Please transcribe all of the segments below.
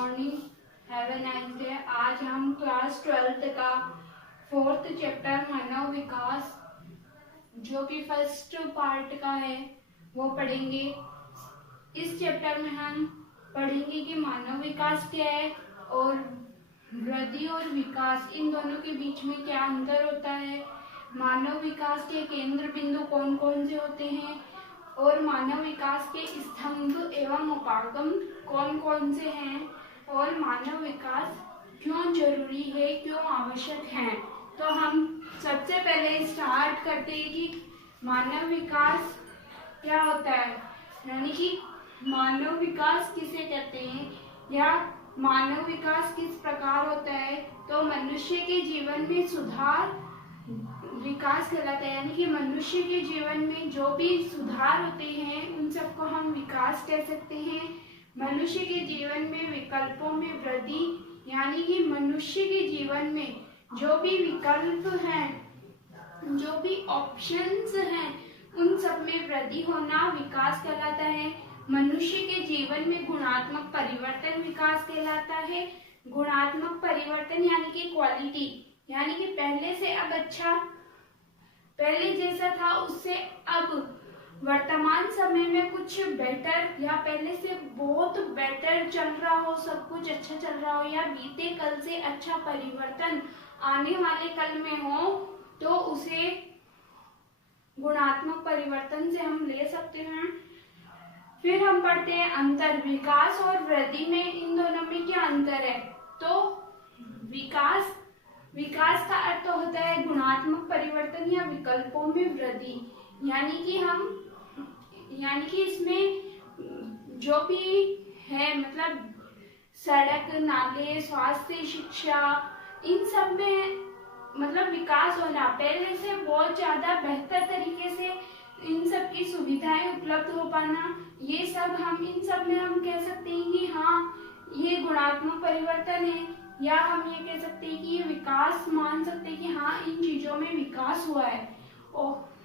Morning, have a nice day. आज हम class 12th का 4th चैप्टर मानव विकास जो कि फर्स्ट पार्ट का है वो पढ़ेंगे। इस चैप्टर में हम पढ़ेंगे कि मानव विकास क्या है और वृद्धि और विकास इन दोनों के बीच में क्या अंतर होता है, मानव विकास के केंद्र बिंदु कौन कौन से होते हैं और मानव विकास के स्तंभ एवं उपागम कौन कौन से हैं और मानव विकास क्यों जरूरी है, क्यों आवश्यक है। तो हम सबसे पहले स्टार्ट करते हैं कि मानव विकास क्या होता है, यानी कि मानव विकास किसे कहते हैं या मानव विकास किस प्रकार होता है। तो मनुष्य के जीवन में सुधार विकास कहलाता है, यानी कि मनुष्य के जीवन में जो भी सुधार होते हैं उन सबको हम विकास कह सकते हैं। मनुष्य के जीवन में विकल्पों में वृद्धि, यानी कि मनुष्य के जीवन में जो भी विकल्प हैं, जो भी ऑप्शंस हैं, उन सब में वृद्धि होना विकास कहलाता है। मनुष्य के जीवन में गुणात्मक परिवर्तन विकास कहलाता है। गुणात्मक परिवर्तन यानी कि क्वालिटी, यानी कि पहले से अब अच्छा, पहले जैसा था उससे अब वर्तमान समय में कुछ बेटर या पहले से बहुत बेटर चल रहा हो, सब कुछ अच्छा चल रहा हो या बीते कल से अच्छा परिवर्तन आने वाले कल में हो, तो उसे गुणात्मक परिवर्तन से हम ले सकते हैं। फिर हम पढ़ते हैं अंतर, विकास और वृद्धि में इन दोनों में क्या अंतर है। तो विकास का अर्थ होता है गुणात्मक परिवर्तन या विकल्पों में वृद्धि, यानी कि इसमें जो भी है, मतलब सड़क, नाले, स्वास्थ्य, शिक्षा, इन सब में मतलब विकास होना, पहले से बहुत ज्यादा बेहतर तरीके से इन सब की सुविधाएं उपलब्ध हो पाना, ये सब हम इन सब में हम कह सकते हैं कि हाँ ये गुणात्मक परिवर्तन है, या हम ये कह सकते हैं कि ये विकास मान सकते हैं कि हाँ इन चीजों में विकास हुआ है।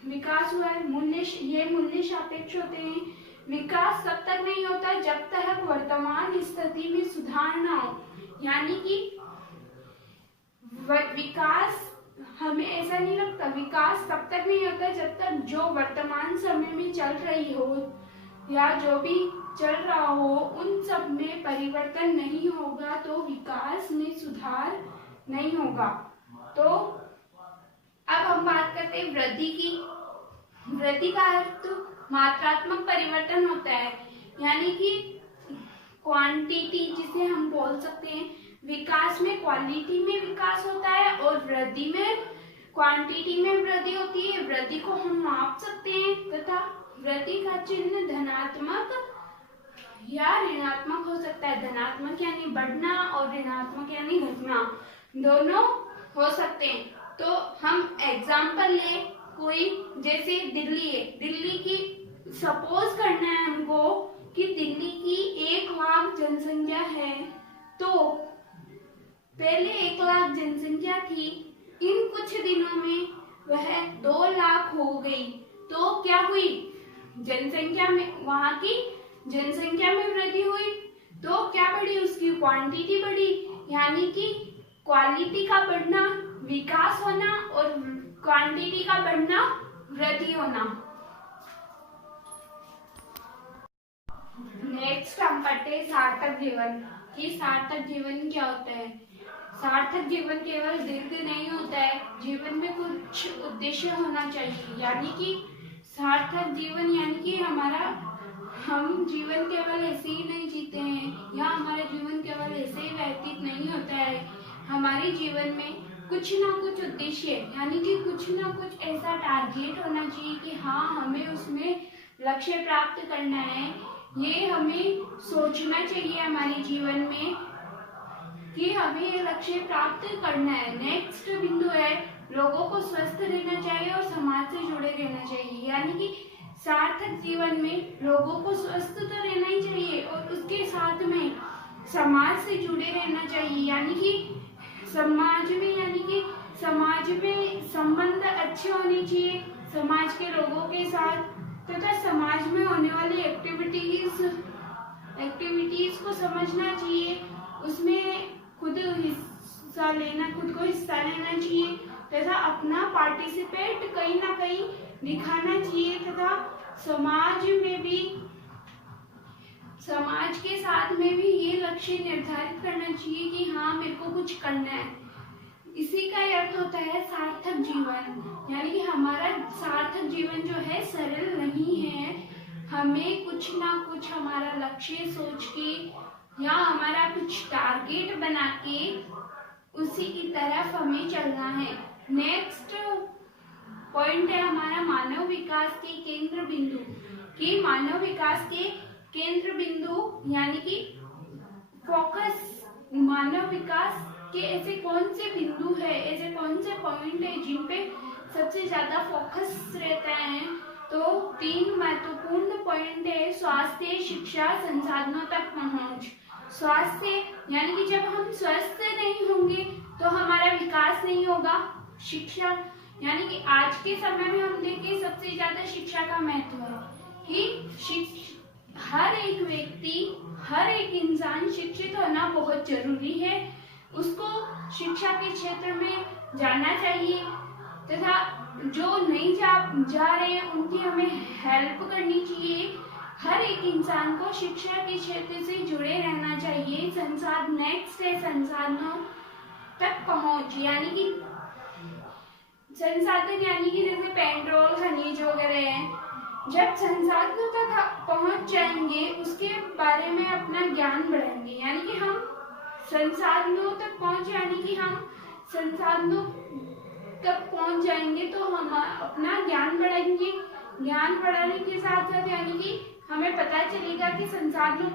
ये मूल्य सापेक्ष होते हैं। विकास तब तक नहीं होता जब तक वर्तमान स्थिति में सुधार ना हो, यानी कि विकास हमें ऐसा नहीं लगता, विकास तब तक नहीं होता जब तक जो वर्तमान समय में चल रही हो या जो भी चल रहा हो उन सब में परिवर्तन नहीं होगा, तो विकास में सुधार नहीं होगा। तो अब हम बात करते हैं वृद्धि की। वृद्धि का अर्थ मात्रात्मक परिवर्तन होता है, यानी कि क्वांटिटी जिसे हम बोल सकते हैं। विकास में क्वालिटी में विकास होता है और वृद्धि में क्वांटिटी में वृद्धि होती है। वृद्धि को हम माप सकते हैं तथा वृद्धि का चिन्ह धनात्मक या ऋणात्मक हो सकता है। धनात्मक यानी बढ़ना और ऋणात्मक यानी घटना, दोनों हो सकते हैं। तो हम एग्जाम्पल ले, कोई जैसे दिल्ली है, दिल्ली की सपोज करना है हमको कि दिल्ली की 1 लाख जनसंख्या है, तो पहले 1 लाख जनसंख्या थी, इन कुछ दिनों में वह 2 लाख हो गई। तो क्या हुई, जनसंख्या में, वहां की जनसंख्या में वृद्धि हुई, तो क्या बढ़ी, उसकी क्वांटिटी बढ़ी, यानी कि क्वालिटी का बढ़ना विकास होना और क्वांटिटी का बढ़ना वृद्धि होना। नेक्स्ट हम पढ़ते हैं सार्थक जीवन कि सार्थक जीवन क्या होता है। सार्थक जीवन केवल दीर्घ नहीं होता है, जीवन में कुछ उद्देश्य होना चाहिए, यानी कि सार्थक जीवन यानी कि हम जीवन केवल ऐसे ही नहीं जीते हैं या हमारा जीवन केवल ऐसे ही व्यतीत नहीं होता है। हमारे जीवन में कुछ ना कुछ उद्देश्य, यानी कि कुछ ना कुछ ऐसा टारगेट होना चाहिए कि हाँ हमें उसमें लक्ष्य प्राप्त करना है। ये हमें सोचना चाहिए हमारे जीवन में कि हमें ये लक्ष्य प्राप्त करना है। नेक्स्ट बिंदु है लोगों को स्वस्थ रहना चाहिए और समाज से जुड़े रहना चाहिए, यानी कि सार्थक जीवन में लोगों को स्वस्थ तो रहना ही चाहिए और उसके साथ में समाज से जुड़े रहना चाहिए, यानी कि समाज में संबंध अच्छे होने चाहिए समाज के लोगों के साथ, तथा समाज में होने वाली एक्टिविटीज को समझना चाहिए उसमें खुद को हिस्सा लेना चाहिए तथा अपना पार्टिसिपेट कहीं ना कहीं दिखाना चाहिए तथा समाज के साथ में भी ये लक्ष्य निर्धारित करना चाहिए कि हाँ मेरे को कुछ करना है। इसी का अर्थ होता है सार्थक जीवन, यानी कि हमारा सार्थक जीवन जो है सरल नहीं है। हमें कुछ ना कुछ हमारा लक्ष्य सोच के या हमारा कुछ टारगेट बना के उसी की तरफ हमें चलना है। नेक्स्ट पॉइंट है हमारा मानव विकास के केंद्र बिंदु। कि मानव विकास के केंद्र बिंदु यानी कि फोकस, मानव विकास के ऐसे कौन से बिंदु है, ऐसे कौन से पॉइंट है जिन पे सबसे ज्यादा फोकस रहता है। तो 3 महत्वपूर्ण पॉइंट है। स्वास्थ्य, शिक्षा, संसाधनों तक पहुंच। स्वास्थ्य यानी कि जब हम स्वस्थ नहीं होंगे तो हमारा विकास नहीं होगा। शिक्षा यानी कि आज के समय में हम देखें सबसे ज्यादा शिक्षा का महत्व है कि हर एक व्यक्ति, हर एक इंसान शिक्षित होना बहुत जरूरी है। उसको शिक्षा के क्षेत्र में जाना चाहिए तथा जो नहीं जा रहे हैं उनकी हमें हेल्प करनी चाहिए। हर एक इंसान को शिक्षा के क्षेत्र से जुड़े रहना चाहिए। नेक्स्ट है संसाधनों तक पहुंच, यानी कि संसाधन यानी कि जैसे पेट्रोल, खनिज वगैरह हैं। जब संसाधनों तक पहुंच जाएंगे उसके बारे में अपना ज्ञान बढ़ाएंगे, यानी कि हम संसाधनों तक पहुंच यानी कि हम संसाधनों तक पहुंच जाएंगे तो हम अपना ज्ञान बढ़ाएंगे। ज्ञान बढ़ाने के साथ साथ यानी कि हमें पता चलेगा कि संसाधनों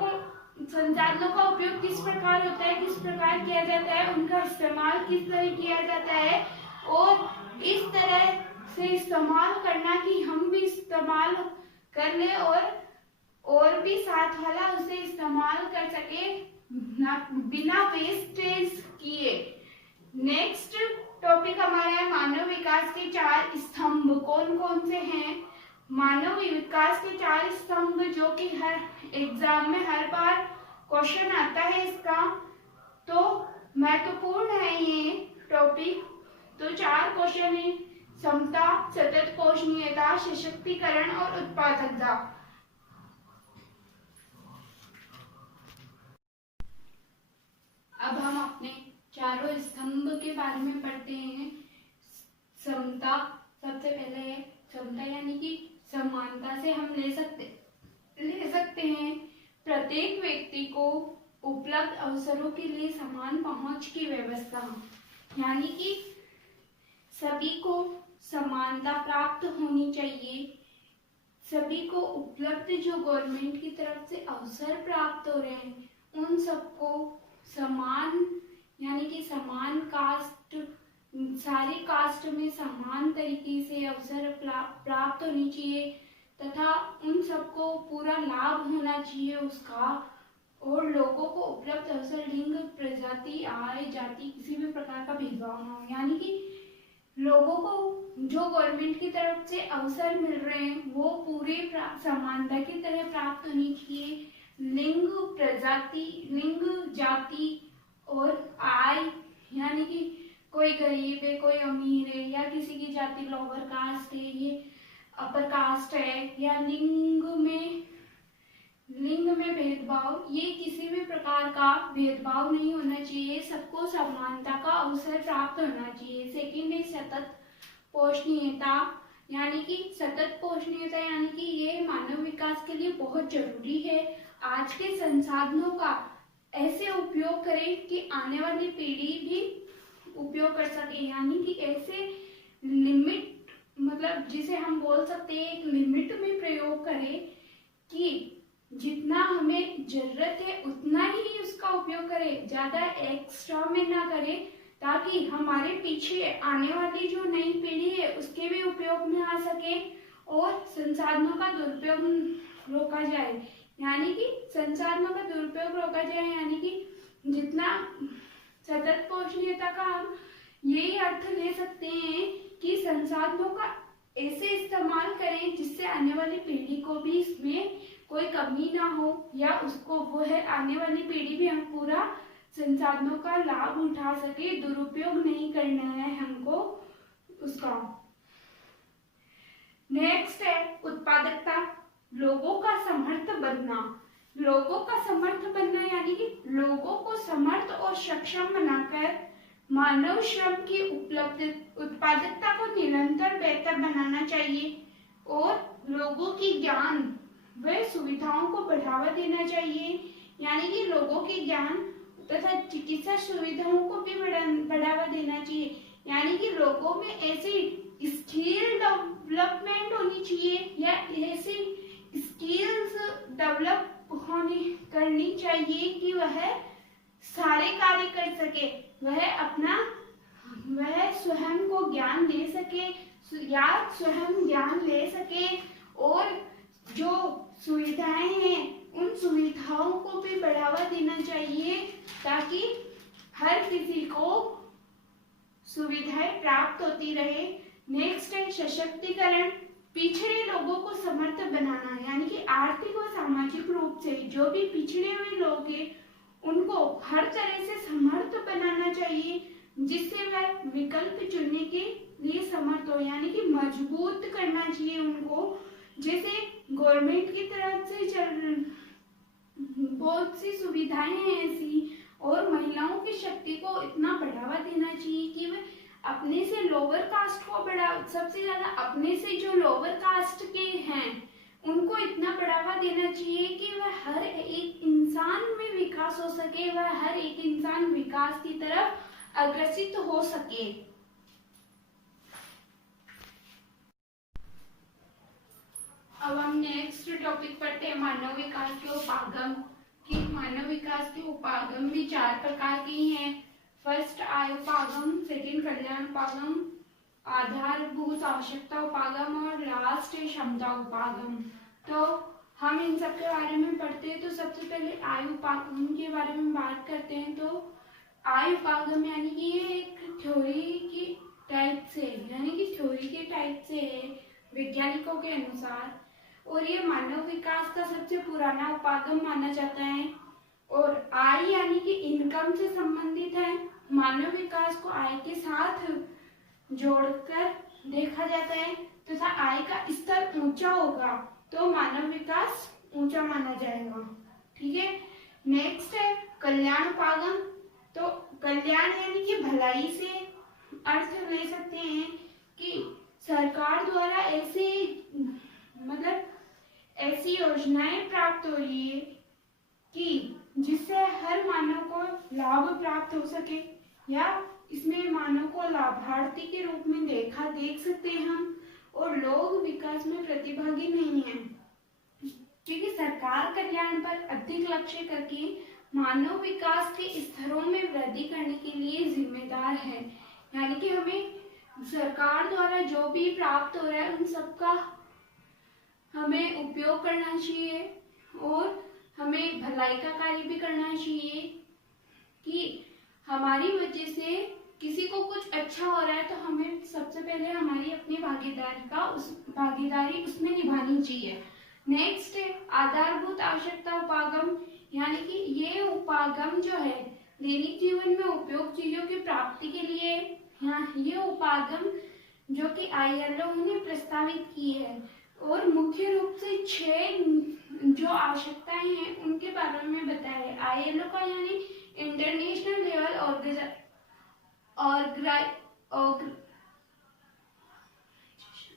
का उपयोग किस प्रकार होता है, किस प्रकार किया जाता है, उनका इस्तेमाल किस तरह किया जाता है और इस तरह से इस्तेमाल करना कि हम भी इस्तेमाल कर ले और भी साथ वाला उसे इस्तेमाल कर सके बिना वेस्टेज किए। नेक्स्ट टॉपिक हमारा है मानव विकास के 4 स्तंभ। कौन कौन से हैं? मानव विकास के 4 स्तंभ जो कि हर एग्जाम में हर बार क्वेश्चन आता है इसका, तो महत्वपूर्ण है ये टॉपिक। तो 4 क्वेश्चन है: समता, सतत पोषणीयता, सशक्तिकरण और उत्पादकता। अब हम अपने चारों स्तंभ के बारे में पढ़ते हैं। समता, सबसे पहले है समता यानी कि समानता से हम ले सकते हैं प्रत्येक व्यक्ति को उपलब्ध अवसरों के लिए समान पहुंच की व्यवस्था, यानी कि सभी को समानता प्राप्त होनी चाहिए। सभी को उपलब्ध जो गवर्नमेंट की तरफ से अवसर प्राप्त हो रहे हैं उन सबको समान, यानी कि समान कास्ट, सारी कास्ट में समान तरीके से अवसर प्राप्त होनी चाहिए तथा उन सबको पूरा लाभ होना चाहिए उसका। और लोगों को उपलब्ध अवसर लिंग, प्रजाति, आय, जाति किसी भी प्रकार का भेदभाव न हो, यानी कि लोगों को जो गवर्नमेंट की तरफ से अवसर मिल रहे हैं वो पूरे समानता की तरह प्राप्त होनी चाहिए। लिंग, प्रजाति, लिंग, जाति और आय, यानी कि कोई गरीब है, कोई अमीर है या किसी की जाति लोअर कास्ट है, ये अपर कास्ट है, या लिंग में भेदभाव, ये किसी भी प्रकार का भेदभाव नहीं होना चाहिए। सबको समानता का अवसर प्राप्त होना चाहिए। सेकंड है सतत पोषणीयता, यानी कि सतत पोषणीयता यानी कि ये मानव विकास के लिए बहुत जरूरी है। आज के संसाधनों का ऐसे उपयोग करें कि आने वाली पीढ़ी भी उपयोग कर सके, यानी कि ऐसे लिमिट, मतलब जिसे हम बोल सकते हैं एक लिमिट में प्रयोग करें कि जितना हमें जरूरत है उतना ही उसका उपयोग करें, ज्यादा एक्स्ट्रा में ना करें, ताकि हमारे पीछे आने वाली जो नई पीढ़ी है उसके भी उपयोग में आ सके और संसाधनों का दुरुपयोग रोका जाए। यानी कि संसाधनों का दुरुपयोग रोका जाए, यानी कि जितना सतत पोषणीयता का हम यही अर्थ ले सकते हैं कि संसाधनों का ऐसे इस्तेमाल करें जिससे आने वाली पीढ़ी को भी इसमें कोई कमी ना हो, या उसको वो है आने वाली पीढ़ी भी हम पूरा संसाधनों का लाभ उठा सके, दुरुपयोग नहीं करना है हमको उसका। नेक्स्ट है उत्पादकता, लोगों का समर्थ बनना। लोगों का समर्थ बनना यानी कि लोगों को समर्थ और सक्षम बनाकर मानव श्रम की उपलब्ध उत्पादकता को निरंतर बेहतर बनाना चाहिए और लोगों की ज्ञान व सुविधाओं को बढ़ावा देना चाहिए। यानी कि लोगों के ज्ञान तथा चिकित्सा सुविधाओं को भी बढ़ावा देना चाहिए। यानी कि लोगों में ऐसी स्किल डेवलपमेंट होनी चाहिए या ऐसी स्किल्स डेवलप होनी करनी चाहिए कि वह सारे कार्य कर सके, वह स्वयं को ज्ञान दे सके या स्वयं ज्ञान ले सके और जो सुविधाएं हैं उन सुविधाओं को भी बढ़ावा देना चाहिए ताकि हर किसी को सुविधाएं प्राप्त होती रहे। नेक्स्ट है सशक्तिकरण, पिछड़े लोगों को समर्थ बनाना। यानी कि आर्थिक और सामाजिक रूप से जो भी पिछड़े हुए लोग हैं उनको हर तरह से समर्थ बनाना चाहिए जिससे वह विकल्प चुनने के लिए समर्थ हो। यानी कि मजबूत करना चाहिए उनको, जैसे गवर्नमेंट की तरफ से बहुत सी सुविधाएं हैं ऐसी, और महिलाओं की शक्ति को इतना बढ़ावा देना चाहिए कि वे अपने से लोअर कास्ट को सबसे ज्यादा अपने से जो लोअर कास्ट के हैं उनको इतना बढ़ावा देना चाहिए कि वह हर एक इंसान में विकास हो सके, वह हर एक इंसान विकास की तरफ अग्रसित हो सके। अब हम नेक्स्ट टॉपिक पढ़ते हैं मानव विकास के उपागम। कि मानव विकास के उपागम भी 4 प्रकार के हैं। फर्स्ट आय उपागम, सेकंड कल्याण उपागम, आधारभूत आवश्यकता उपागम और लास्ट है क्षमता उपागम। तो हम इन सब के बारे में पढ़ते हैं। तो सबसे पहले आय उपागम के बारे में बात करते हैं। तो आय उपागम यानी कि ये एक थ्योरी की टाइप से, यानी कि थ्योरी के टाइप से है वैज्ञानिकों के अनुसार, और ये मानव विकास का सबसे पुराना उपागम माना जाता है। और आय यानी कि इनकम से संबंधित है। मानव विकास को आय के साथ जोड़कर देखा जाता है तथा आय का स्तर ऊंचा होगा तो मानव विकास ऊंचा माना जाएगा। ठीक है। नेक्स्ट है कल्याण उपागम। तो कल्याण यानी कि भलाई से अर्थ ले सकते हैं कि सरकार द्वारा ऐसी योजनाएं प्राप्त हो रही है कि जिससे हर मानव को लाभ प्राप्त हो सके, या इसमें मानव को लाभार्थी के रूप में देख सकते हैं हम, और लोग विकास में प्रतिभागी नहीं हैं क्योंकि सरकार कल्याण पर अधिक लक्ष्य करके मानव विकास के स्तरों में वृद्धि करने के लिए जिम्मेदार है। यानी कि हमें सरकार द्वारा जो भी प्राप्त हो रहा है उन सबका हमें उपयोग करना चाहिए और हमें भलाई का कार्य भी करना चाहिए कि हमारी वजह से किसी को कुछ अच्छा हो रहा है तो हमें सबसे पहले हमारी अपनी भागीदारी उसमें निभानी चाहिए। नेक्स्ट है आधारभूत आवश्यकता उपागम। यानी कि ये उपागम जो है दैनिक जीवन में उपयोग चीजों की प्राप्ति के लिए, ये उपागम जो कि ILO ने प्रस्तावित की है, और मुख्य रूप से 6 जो आवश्यकताएं हैं उनके बारे में बताया है। ILO का यानी इंटरनेशनल लेवल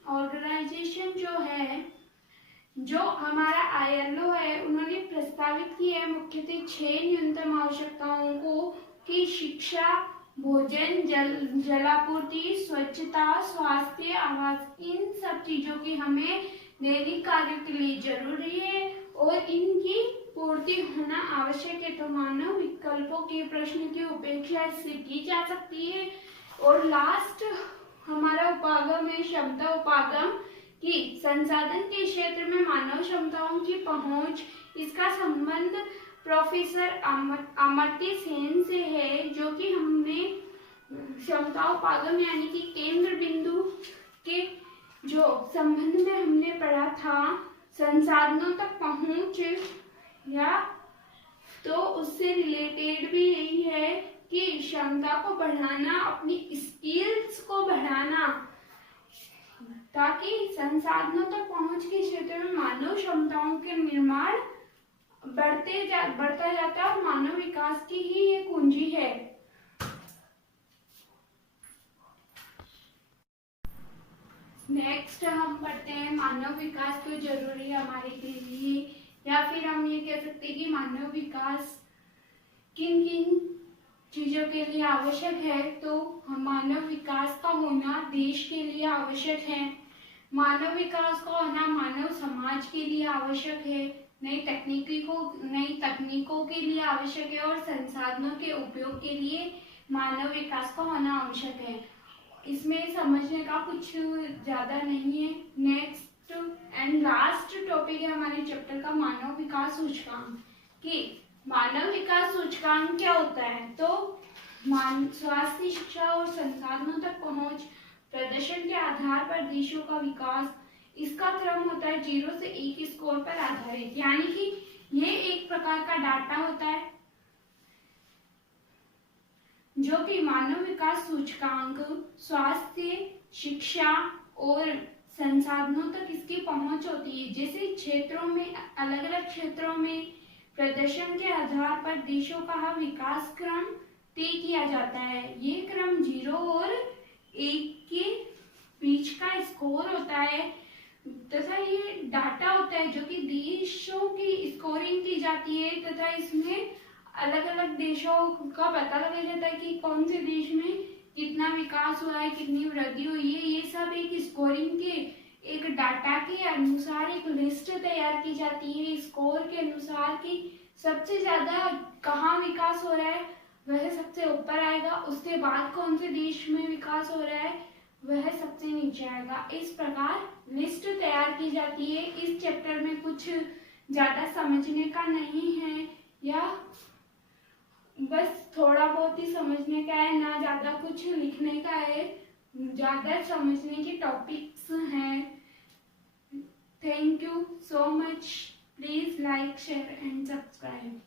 ऑर्गेनाइजेशन जो है, जो हमारा ILO है, उन्होंने प्रस्तावित किया है मुख्यतः 6 न्यूनतम आवश्यकताओं को कि शिक्षा, भोजन, जलापूर्ति, स्वच्छता, स्वास्थ्य, आवास, इन सब चीजों की हमें दैनिक कार्य के लिए जरूरी है और इनकी पूर्ति होना आवश्यक है। तो मानव विकल्पों के प्रश्न की उपेक्षा इससे की जा सकती है। और लास्ट हमारा उपागम है क्षमता उपागम कि संसाधन के क्षेत्र में मानव क्षमताओं की पहुंच, इसका संबंध प्रोफेसर अमर्त्य सेन से है, जो कि हमने क्षमता उपागम यानी कि केंद्र बिंदु के जो संबंध में हमने पढ़ा था, संसाधनों तक पहुंच या तो उससे रिलेटेड भी यही है कि क्षमता को बढ़ाना, अपनी स्किल्स को बढ़ाना, ताकि संसाधनों तक पहुंच के क्षेत्र में मानव क्षमताओं के निर्माण बढ़ता जाता है और मानव विकास की ही ये कुंजी है। नेक्स्ट हम पढ़ते हैं मानव विकास क्यों जरूरी है हमारे लिए, या फिर हम ये कह सकते हैं कि मानव विकास किन किन चीजों के लिए आवश्यक है। तो मानव विकास का होना देश के लिए आवश्यक है, मानव विकास का होना मानव समाज के लिए आवश्यक है, नई तकनीकों के लिए आवश्यक है और संसाधनों के उपयोग के लिए मानव विकास का होना आवश्यक है। इसमें समझने का कुछ ज्यादा नहीं है। नेक्स्ट एंड लास्ट टॉपिक है हमारे चैप्टर का मानव विकास सूचकांक। कि मानव विकास सूचकांक क्या होता है? तो स्वास्थ्य, शिक्षा और संसाधनों तक पहुंच, प्रदर्शन के आधार पर देशों का विकास, इसका क्रम होता है 0 से 1 स्कोर पर आधारित। यानी कि ये एक प्रकार का डाटा होता है जो कि मानव विकास सूचकांक स्वास्थ्य, शिक्षा और संसाधनों तक इसकी पहुंच होती है। जैसे क्षेत्रों में, अलग अलग क्षेत्रों में प्रदर्शन के आधार पर देशों का विकास क्रम तय किया जाता है। ये क्रम 0 और 1 के बीच का स्कोर होता है तथा ये डाटा होता है जो कि देशों की स्कोरिंग की जाती है तथा इसमें अलग अलग देशों का पता लगाया जाता है कि कौन से देश में कितना विकास हुआ है, कितनी वृद्धि हुई है। ये सब एक स्कोरिंग के, एक डाटा के अनुसार एक लिस्ट तैयार की जाती है स्कोर के अनुसार कि सबसे ज्यादा कहाँ विकास हो रहा है वह सबसे ऊपर आएगा, उसके बाद कौन से देश में विकास हो रहा है वह सबसे नीचे आएगा। इस प्रकार लिस्ट तैयार की जाती है। इस चैप्टर में कुछ ज्यादा समझने का नहीं है, या बस थोड़ा बहुत ही समझने का है, ना ज्यादा कुछ लिखने का है। ज्यादा समझने के टॉपिक्स हैं। Thank you so much. Please like, share and subscribe.